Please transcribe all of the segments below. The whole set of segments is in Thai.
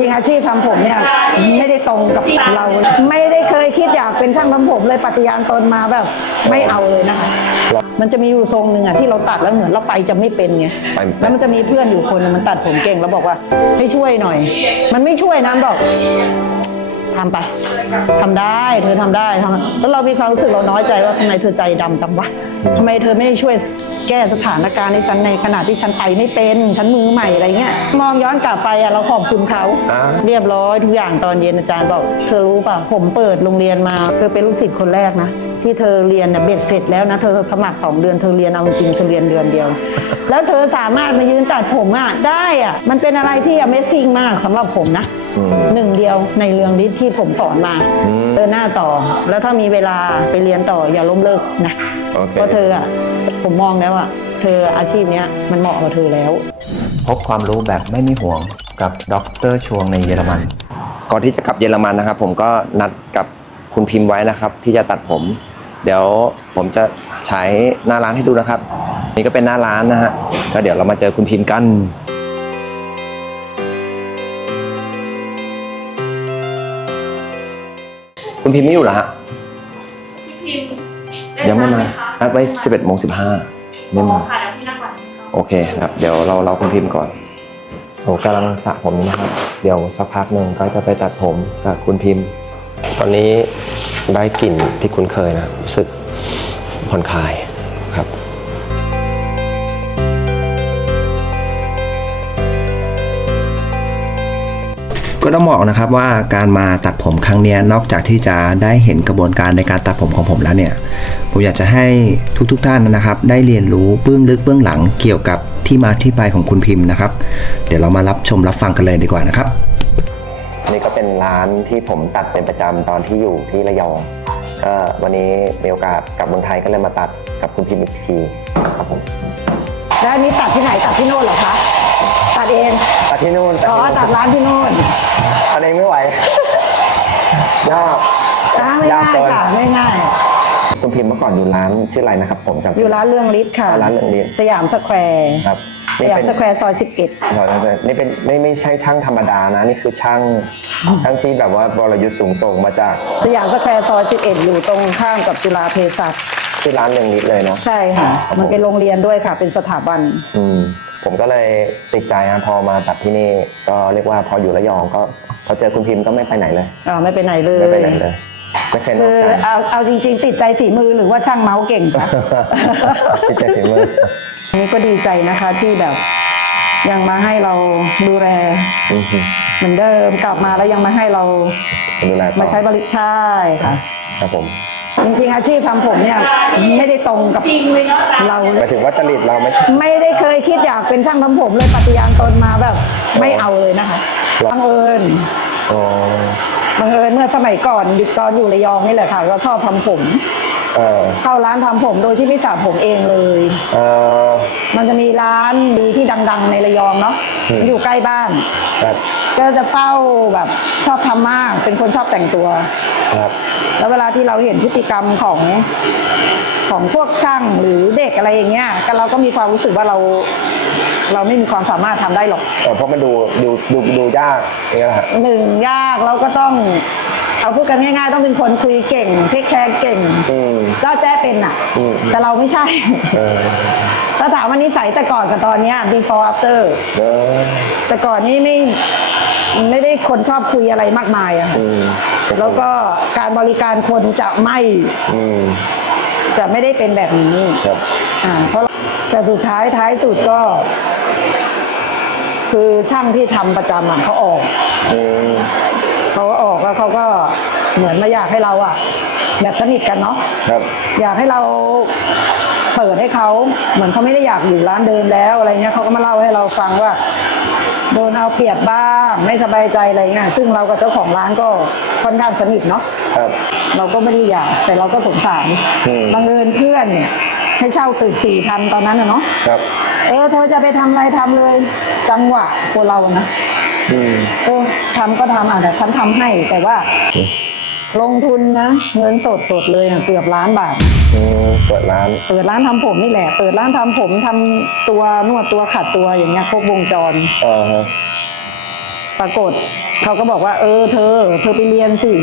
ริงๆอาชีพทำผมเนี่ยไม่ได้ตรงกับเรา ไม่ได้เคยคิดอยากเป็นช่างทำผมเลยปฏิญาณตนมาแบบไม่เอาเลยนะคะ มันจะมีอยู่ทรงหนึ่งอะที่เราตัดแล้วเหมือนเราไปจะไม่เป็นไงไปไม่เป็น แล้วมันจะมีเพื่อนอยู่คนหนึงมันตัดผมเก่งแล้วบอกว่าให้ช่วยหน่อย มันไม่ช่วยนะมันบอก ทำไปทำได้เธอทำได้ทำแล้วเรามีความรู้สึกเราน้อยใจว่าทำไมเธอใจดำจังวะทำไมเธอไม่ช่วยแก้สถานการณ์ในฉันในขณะที่ฉันไปไม่เป็นฉันมือใหม่อะไรเงี้ยมองย้อนกลับไปอะเราขอบคุณเขาอ่าเรียบร้อยทุกอย่างตอนเย็นอาจารย์บอกเธอรู้ป่ะผมเปิดโรงเรียนมาเธอเป็นลูกศิษย์คนแรกนะที่เธอเรียนเนี่ยเบ็ดเสร็จแล้วนะเธอสมัครสองเดือนเธอเรียนเอาจริงเธอเรียนเดือนเดียว แล้วเธอสามารถมายืนตัดผมอะได้อะมันเป็นอะไรที่ Amazing มากสำหรับผมนะ อืม หนึ่งเดียวในเรื่องนี้ที่ผมสอนมา อืม เดินหน้าต่อ แล้วถ้ามีเวลาไปเรียนต่ออย่าล้มเลิกนะ โอเค เพราะเธออะผมมองแล้วอะเธออาชีพเนี้ยมันเหมาะกับเธอแล้ว พบความรู้แบบไม่มีห่วงกับดรชวงในเยอรมัน ก่อนที่จะกลับเยอรมันนะครับ ผมก็นัดกับคุณพิมพ์ไว้นะครับ ที่จะตัดผม เดี๋ยวผมจะใช้หน้าร้านให้ดูนะครับ นี่ก็เป็นหน้าร้านนะฮะก็เดี๋ยวเรามาเจอคุณพิมพ์กัน คุณพิมพ์ไม่อยู่เหรอฮะพิมพ์ด้ยังไม่มาทนหคะนัดไว้11โมง15ไม่มาอ๋อค่ะเดี๋ยวพี่นักก่อนค่ะโอเคครับ เดี๋ยวเราเราคุณพิมพ์ก่อนผมกำลังสระผมอยู่นะครับ เดี๋ยวสักพักหนึ่งก็จะไปตัดผมกับคุณพิมพ์ ตอนนี้ได้กลิ่นที่คุ้นเคยนะรู้สึกผ่อนคลายครับ ก็ต้องบอกนะครับว่าการมาตัดผมครั้งเนี้ยนอกจากที่จะได้เห็นกระบวนการในการตัดผมของผมแล้วเนี่ยผมอยากจะให้ทุกๆทท่านนะครับ ได้เรียนรู้เบื้องลึกเบื้องหลังเกี่ยวกับที่มาที่ไปของคุณพิมพ์นะครับ เดี๋ยวเรามารับชมรับฟังกันเลยดีกว่านะครับ นี่ก็เป็นร้านที่ผมตัดเป็นประจำตอนที่อยู่ที่ระยองก็วันนี้มีโอกาสกลับเมืองไทยก็เลยมาตัดกับคุณพิมพ์อีกทีครับผมแล้วอันนี้ตัดที่ไหนตัดที่โน่นเหรอคะ ตัดเองตัดที่นู่นอ๋อตัดร้านที่โน่นตัดเองไม่ไหวยากจ้าไม่ยากง่ายเกินค่ะไม่ง่าย คุณพิมพ์เมื่อก่อนอยู่ร้านชื่ออะไรนะครับ ผมจำ อยู่ร้านเรื่องฤทธิ์ค่ะร้านเรื่องฤทธิ์ สยามสแควร์ครับสนี่ยามเป็นสแควร์ซอยขอโทษด้วยนี่เป็นไม่ไม่ใช่ช่างธรรมดานะ นี่คือช่างช่างที่แบบว่าบรยุทธ์สูงส่งมาจาก11สยามสแควร์ซอย11 อยู่ตรงข้ามกับจุฬาเภสัช ที่ร้านเรืองนิดเลยเนาะ ใช่ค่ะมันเป็นโรงเรียนด้วยค่ะ เป็นสถาบัน อืมผมก็เลยติดใจครับพอมาตัดที่นี่ก็เรียกว่าพออยู่ระยองก็พอเจอคุณพิมพ์ก็ไม่ไปไหนเลย อ่าไม่ไปไหนเลย ไม่ไปไหนเลยไม่เคยนคือกอใจเอาเอาจริง ๆ ติดใจฝีมือหรือว่าช่างเมาส์เก่งคะ ติดใจฝีมือ อันนี้ก็ดีใจนะคะที่แบบยังมาให้เราดูแลอือฮึเหมือนเดิมกลับมาแล้วยังมาให้เราดูแลต่อมาใช้บริใช่ค่ะ ครับผม จริงๆอาชีพทำผมเนี่ยไม่ได้ตรงกับจริงเลยเนาะจ๊ะเราหเลมายยถึงว่าจริตเราไม่ไม่ได้เคยคิดอยากเป็นช่างทำผมเลยปฏิญาณตนมาแบบไม่เอาเลยนะคะบังเอิญอ๋อบังเอิญเมื่อสมัยก่อนตอนอยู่ระยองนี่แหละค่ะก็ชอบทำผม เออเข้าร้านทำผมโดยที่ไม่สระผมเองเลย เออ มันจะมีร้านดีที่ดัง ๆ ในระยองเนาะอืม อยู่ใกล้บ้าน ครับก็จะเฝ้าแบบชอบทำมาก เป็นคนชอบแต่งตัว ครับแล้วเวลาที่เราเห็นพฤติกรรมของของพวกช่างหรือเด็กอะไรอย่างเงี้ยก็เราก็มีความรู้สึกว่าเรา เราไม่มีความสามารถทำได้หรอกเออเพราะมันดูดูดูดูยากนี่แหละฮะหนึ่งยากเราก็ต้อง เอาพูดกันง่าย ๆ ต้องเป็นคนคุยเก่งเทคแคร์เก่งอืม เจ้าแจ้เป็นอะ อืม แต่เราไม่ใช่ เออถ้าถามว่านิสัยแต่ก่อนกับตอนเนี้ย before after เออแต่ก่อนนี่ไม่ไม่ได้คนชอบคุยอะไรมากมายอะอืมแล้วก็การบริการคนจะไม่อืมจะไม่ได้เป็นแบบนี้ ครับ อ่าเพราะแต่สุดท้ายท้ายสุดก็ คือช่างที่ทำประจำอะเขาออก อืม เขาออกแล้วเขาก็เหมือนมาอยากให้เราอะแบบสนิทกันเนาะครับ อยากให้เราเปิดให้เขาเหมือนเขาไม่ได้อยากอยู่ร้านเดิมแล้วอะไรเงี้ยเขาก็มาเล่าให้เราฟังว่า โดนเอาเปรียบบ้างไม่สบายใจอะไรเงี้ยซึ่งเรากับเจ้าของร้านก็ค่อนข้างสนิทเนาะครับ เราก็ไม่ได้อยากแต่เราก็สงสารอืม บังเอิญเพื่อนเนี่ยให้เช่าตึกสี่พันตอนนั้นอะเนาะ ครับ เออเธอจะไปทำอะไรทำเลย จังหวะคนเรานะ อืมเออทำก็ทำอะแต่ฉันทำให้แต่ว่าลงทุนนะเงินสดสดเลยนะเกือบล้านบาท อืมเปิดร้าน เปิดร้านทำผมนี่แหละ เปิดร้านทำผมทำตัวนวดตัวขัดตัวอย่างเงี้ยครบวงจรเออฮะปรากฏเขาก็บอกว่า เออ เธอ เธอไปเรียนสิ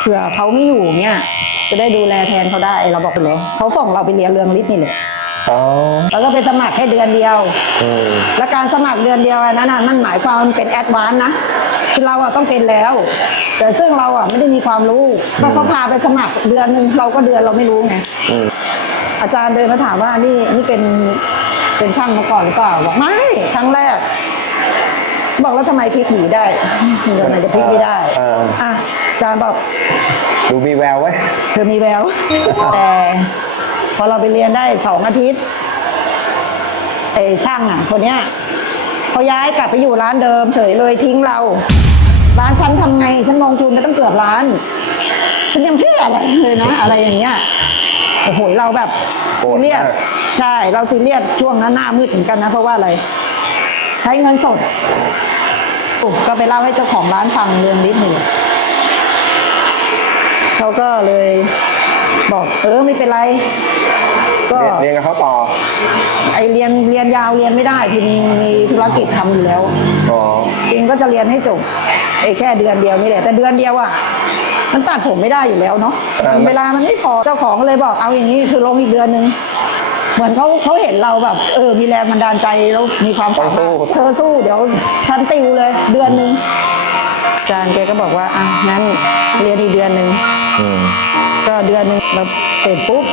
เผื่อเขาไม่อยู่เนี่ยจะได้ดูแลแทนเขาได้เราบอกไปเลยเขาส่งเราไปเรียนเรืองฤทธิ์นี่แหละ อ๋อแล้วก็ไปสมัครแค่เดือนเดียว อืมและการสมัครเดือนเดียวอันนั้นน่ะมันหมายความมันเป็นแอดวานซ์นะคือเราอะต้องเป็นแล้ว แต่ซึ่งเราอะไม่ได้มีความรู้ก็เขาพาไปสมัครเดือนหนึ่งเราก็เดือนเราไม่รู้ไงอืมอาจารย์เดินมาถามว่านี่นี่เป็นเป็นช่างมาก่อนหรือเปล่าบอกไม่ครั้งแรก บอกแล้วทำไมพลิกหนีได้ทำไมจะพลิกไม่ได้เอออะอาจารย์บอก ดูมีแววไว้ยเธอมีแวว แต่ พอเราไปเรียนได้สองอาทิตย์ไอ้ช่างอะคนเนี้ยเขาย้ายกลับไปอยู่ร้านเดิม เฉยเลยทิ้งเรา ร้านฉันทำไงฉันลงทุนไปตั้งเกือบล้าน ฉันยังเพื่ออะไรเลยนะ อะไรอย่างเงี้ยโอ้โหเราแบบโกรธซีเรียสมากใช่เราซีเรียสช่วงนั้นหน้ามืดเหมือนกันนะ เพราะว่าอะไร ใช้เงินสดก็ไปเล่าให้เจ้าของร้านฟังเรื่องนิดหนึ่งเขาก็เลย บอกเออไม่เป็นไร ก็เรียนเรียนกับเขาต่อ ไอเรียนเรียนยาวเรียนไม่ได้ทีนี้มีธุรกิจทำอยู่แล้วอ๋อจริงก็จะเรียนให้จบไอแค่เดือนเดียวนี่แหละแต่เดือนเดียวอะมันตัดผมไม่ได้อยู่แล้วเนาะเออเวลามันไม่พอเจ้าของก็เลยบอกเอาอย่างนี้คือลงอีกเดือนหนึ่งเหมือนเขาเขาเห็นเราแบบ เออมีแรงบันดาลใจแล้วมีความสามารถเธอสู้เดี๋ยวฉันติวเลยเดือนหนึ่งอาจารย์แกก็บอกว่าอะงั้นเรียนอีกเดือนหนึ่งอืม ก็เดือนหนึงเราเสร็จปุ๊บ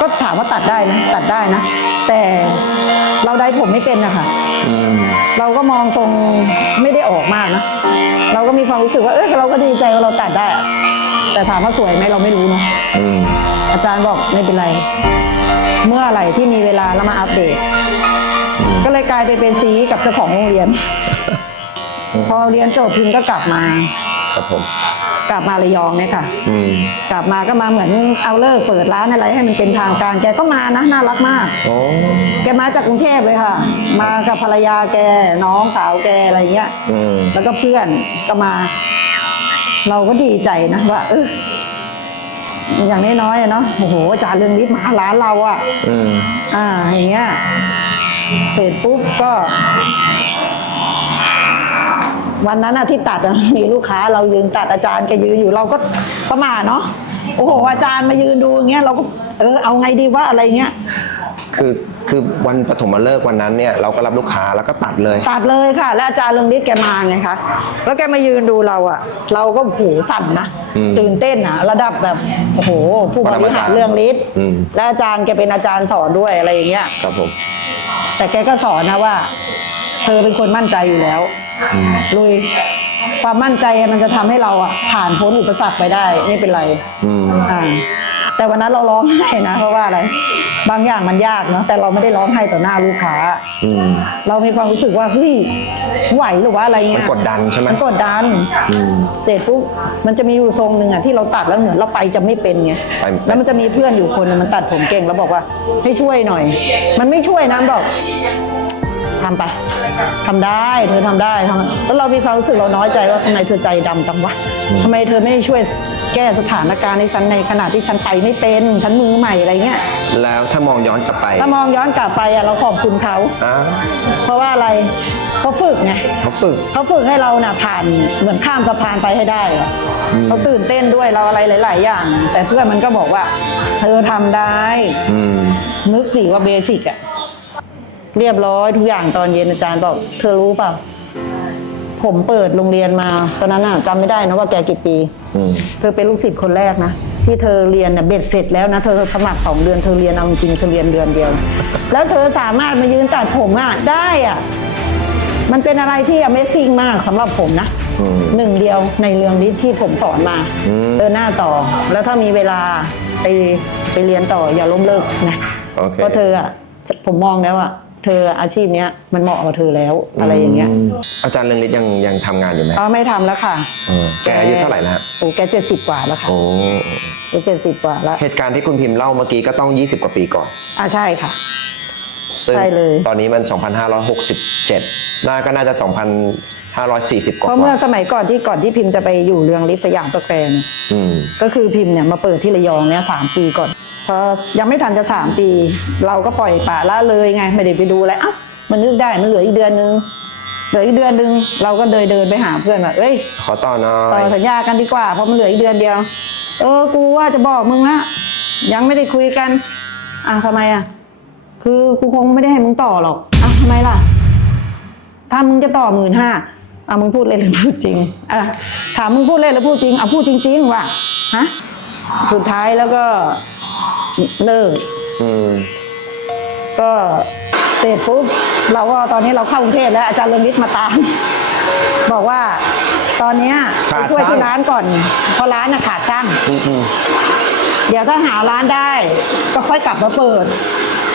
ก็ถามว่าตัดได้นะตัดได้นะ แต่เราได้ผมไม่เป็นนะคะอืมเราก็มองตรงไม่ได้ออกมากนะเราก็มีความรู้สึกว่าเออเราก็ดีใจว่าเราตัดได้อะแต่ถามว่าสวยไหมเราไม่รู้เนาะอืมอาจารย์บอกไม่เป็นไร เมื่อไหร่ที่มีเวลาแล้วมาอัปเดต ก็เลยกลายไปเป็นซีกับเจ้าของโรงเรียน พอเรียนจบพิมก็กลับมาครับผม กลับมาระยองเนี่ยค่ะ อืมกลับมาก็มาเหมือนเอาเลิกเปิดร้านอะไรให้มันเป็นทางการแกก็มานะน่ารักมากโอ้แกมาจากกรุงเทพเลยค่ะ มากับภรรยาแกน้องสาวแกอะไรเงี้ย อืมแล้วก็เพื่อนก็มา เราก็ดีใจนะว่าเอออย่างน้อยๆอะเนาะโอ้โหอาจารย์เรืองฤทธิ์มาร้านเราอะอืมอ่าอย่างเงี้ยเสร็จปุ๊บก็ วันนั้นอะที่ตัดอะมีลูกค้าเรายืนตัดอาจารย์แกยืนอยู่เราก็ประมาทเนาะโอ้โหอาจารย์มายืนดูอย่างเงี้ยเราก็เออเอาไงดีว่าอะไรเงี้ยคือคือวันปฐมฤกษ์วันนั้นเนี่ยเราก็รับลูกค้าแล้วก็ตัดเลย ตัดเลยค่ะ แล้วอาจารย์เรืองฤทธิ์แกมาไงคะแล้วแกมายืนดูเราอะเราก็โอ้โหสั่นนะอืมตื่นเต้นอะระดับแบบโอ้โหผู้บริหารเรืองฤทธิ์อืมและอาจารย์แกเป็นอาจารย์สอนด้วยอะไรอย่างเงี้ยครับผมแต่แกก็สอนนะว่า เธอเป็นคนมั่นใจอยู่แล้วอืม ลุยความมั่นใจมันจะทำให้เราอะผ่านพ้นอุปสรรคไปได้ไม่เป็นไรอืมอ่าแต่วันนั้นเราร้องไห้นะเพราะว่าอะไร บางอย่างมันยากเนาะแต่เราไม่ได้ร้องไห้ต่อหน้าลูกค้าอืมเรามีความรู้สึกว่าเฮ้ยไหวหรือว่าอะไรมัเงี้นยกดดันใช่ไหมมันกดดันอืมเสร็จปุ๊บมันจะมีอยู่ทรงหนึ่งอะที่เราตัดแล้วเหมือนเราไปจะไม่เป็นไงไปไม่เป็นแล้วมันจะมีเพื่อนอยู่คนหนึงมันตัดผมเก่งแล้วบอกว่าให้ช่วยหน่อย มันไม่ช่วยนะมันบอก ทำไปทำได้เธอทำได้ทำแล้วเรามีความรู้สึกเราน้อยใจว่าทำไมเธอใจดำจังวะทำไมเธอไม่ช่วยแก้สถานการณ์ในฉันในขณะที่ฉันไปไม่เป็นฉันมือใหม่อะไรเงี้ยแล้วถ้ามองย้อนกลับไป ถ้ามองย้อนกลับไปอะเราขอบคุณเขาอ่าเพราะว่าอะไรเขาฝึกไงเขาฝึกเขาฝึกให้เราน่ะผ่านเหมือนข้ามสะพานไปให้ได้อะอืมเขาตื่นเต้นด้วยเราอะไรหลาย ๆ อย่าง แต่เพื่อนมันก็บอกว่า เธอทำได้อืมนึกสิว่าเบสิกอะ เรียบร้อยทุกอย่างตอนเย็นอาจารย์บอกเธอรู้เปล่าผมเปิดโรงเรียนมาตอนนั้นอะจำไม่ได้นะว่าแกกี่ปี อืมเธอเป็นลูกศิษย์คนแรกนะ ที่เธอเรียนน่ะเบ็ดเสร็จแล้วนะ เธอสมัครสองเดือนเธอเรียนเอาจริงเธอเรียนเดือนเดียว แล้วเธอสามารถมายืนตัดผมอะได้อะมันเป็นอะไรที่ Amazing มากสำหรับผมนะ อืม หนึ่งเดียวในเรื่องนี้ที่ผมสอนมาอืม เดินหน้าต่อ แล้วถ้ามีเวลาไปไปเรียนต่ออย่าล้มเลิกนะโอเค เพราะเธออะ ผมมองแล้วอะ เธออาชีพเนี้ยมันเหมาะกับเธอแล้วอะไรอย่างเงี้ยมอาจารย์เรืองฤทธิ์ยังยังทำงานอยู่ไหมอ๋อไม่ทำแล้วค่ะเออแกอายุเท่าไหร่แล้วฮะโอ้แกเจ็ดสิบกว่าแล้วค่ะโอ้แกเจ็ดสิบกว่าแล้วเหตุการณ์ที่คุณพิมพ์เล่าเมื่อกี้ก็ต้อง 20 กว่าปีก่อน อ่าใช่ค่ะ ซึ่งใช่เลย ตอนนี้มัน 2,567น่าก็น่าจะ 2,540 กเพว่าราะเมื่อสมัยก่อนที่ก่อนที่พิมพ์จะไปอยู่เรืองลิฟต์สยามสแควร์เนี่ยอืมก็คือพิมพ์เนี่ยมาเปิดที่ระยองเนี่ยสามปีก่อน พอยังไม่ทันจะสามปี เราก็ปล่อยป่าละเลยไงไม่ได้ไปดูอะไรอะมันนึกได้มันเหลืออีกเดือนนึงเหลืออีกเดือนหนึ่งเราก็เดินเดินไปหาเพื่อนว่าเอ้ยขอต่อหน่อต่อยสัญญากันดีกว่าเพราะมันเหลืออีกเดือนเดียว เออกูว่าจะบอกมึงละยังไม่ได้คุยกันอะทำไมอะคือกูคงไม่ได้ให้มึงต่อหรอกอะทำไมล่ะ ถ้ามึงจะต่อหมื่นห้าอะมึงพูดเล่นหรือพูดจริงอะถามมึงพูดเล่นหรือพูดจริงอะพูดจริง ๆ ว่ะฮะสุดท้ายแล้วก็ เลิก อืม ก็เสร็จปุ๊บเราก็ตอนนี้เราเข้ากรุงเทพแล้วอาจารย์เรืองฤทธิ์มาตาม บอกว่าตอนเนี้ยไปช่วยที่ร้านก่อน เพราะร้านน่ะขาดช่างอืมอืม เดี๋ยวถ้าหาร้านได้ ก็ค่อยกลับมาเปิด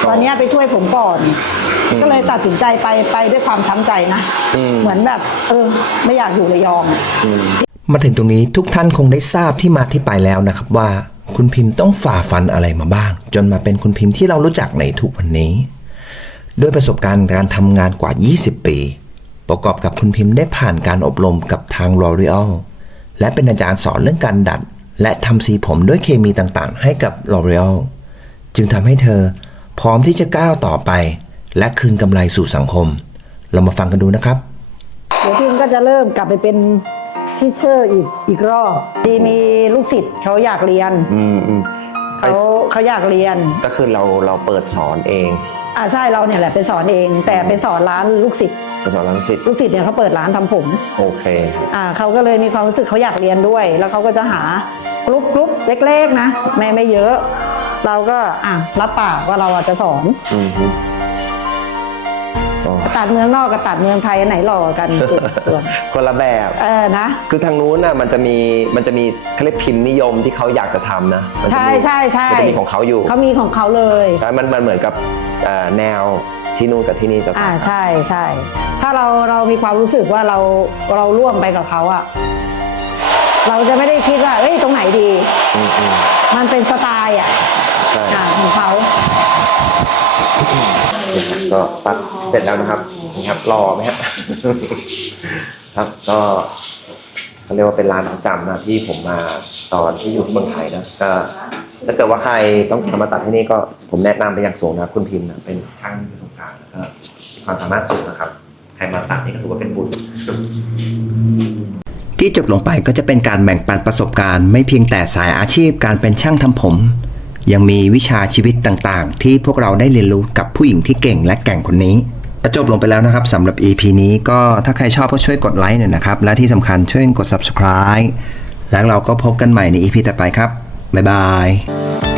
ตอนเนี้ยไปช่วยผมก่อนก็เลยตัดสินใจไปไปด้วยความช้ำใจนะอืม เหมือนแบบเออไม่อยากอยู่ระยองอะอืม มาถึงตรงนี้ทุกท่านคงได้ทราบที่มาที่ไปแล้วนะครับว่า คุณพิมพ์ต้องฝ่าฟันอะไรมาบ้าง จนมาเป็นคุณพิมพ์ที่เรารู้จักในทุกวันนี้ ด้วยประสบการณ์การทำงานกว่า 20 ปี ประกอบกับคุณพิมพ์ได้ผ่านการอบรมกับทาง L'Oreal และเป็นอาจารย์สอนเรื่องการดัด และทำสีผมด้วยเคมีต่างๆ ให้กับ L'Oreal จึงทำให้เธอพร้อมที่จะก้าวต่อไป และคืนกำไรสู่สังคม เรามาฟังกันดูนะครับ เดี๋ยวพิมก็จะเริ่มกลับไปเป็น ทีเชอร์อีกอีกรอบดีมีลูกศิษย์เขาอยากเรียนอืมอืมเขาเขาอยากเรียน ก็คือเราเราเปิดสอนเอง อ่าใช่เราเนี่ยแหละเป็นสอนเอง แต่เป็นสอนร้านลูกศิษย์เปิดสอนรังสิตลูกศิษย์เนี่ยเขาเปิดร้านทำผม โอเคอ่าเขาก็เลยมีความรู้สึกเขาอยากเรียนด้วย แล้วเขาก็จะหากรุ๊ปกรุ๊ปเล็ก ๆ นะ ไม่ไม่เยอะ เราก็อะรับปากว่าเราอาจจะสอนอืมฮึอ๋อ ตัดเมืองนอกกับตัดเมืองไทยอันไหนหล่อกันสุดส่วนคนละแบบ เออนะ คือทางนู้นน่ะมันจะมีมันจะมีเขาเรียกพิมพ์นิยมที่เขาอยากจะทำนะมันจะมีใช่ใช่ใช่มันจะมีของเขาอยู่เขามีของเขาเลยใช่มันมันเหมือนกับเอ่อแนวที่นู่นกับที่นี่จะอ่าต่างกันใช่ใช่ถ้าเราเรามีความรู้สึกว่าเราเราร่วมไปกับเขาอะเราจะไม่ได้คิดว่าเอ้ยตรงไหนดี อืมอืมมันเป็นสไตล์อะใช่ อ่าของเขา ก็ตัดเสร็จแล้วนะครับนี่ครับรอไหมครับครับก็เขาเรียกว่าเป็นร้านประจำนะที่ผมมาตอนที่อยู่เมืองไทยนะก็ถ้าเกิดว่าใครต้องการมาตัดที่นี่ก็ผมแนะนำไปอย่างสูงนะคุณพิมพ์นะเป็นช่างประสบการณ์แล้วก็ความสามารถสูงนะครับใครมาตัดนี่ก็ถือว่าเป็นบุญที่จบลงไปก็จะเป็นการแบ่งปันประสบการณ์ ไม่เพียงแต่สายอาชีพการเป็นช่างทำผม ยังมีวิชาชีวิตต่างๆ ที่พวกเราได้เรียนรู้กับผู้หญิงที่เก่งและแกร่งคนนี้ก็จบลงไปแล้วนะครับสำหรับ EP นี้ก็ถ้าใครชอบก็ช่วยกดไลค์หน่อยนะครับ และที่สำคัญช่วยกด subscribe แล้วเราก็พบกันใหม่ใน EP ต่อไปครับ บ๊ายบาย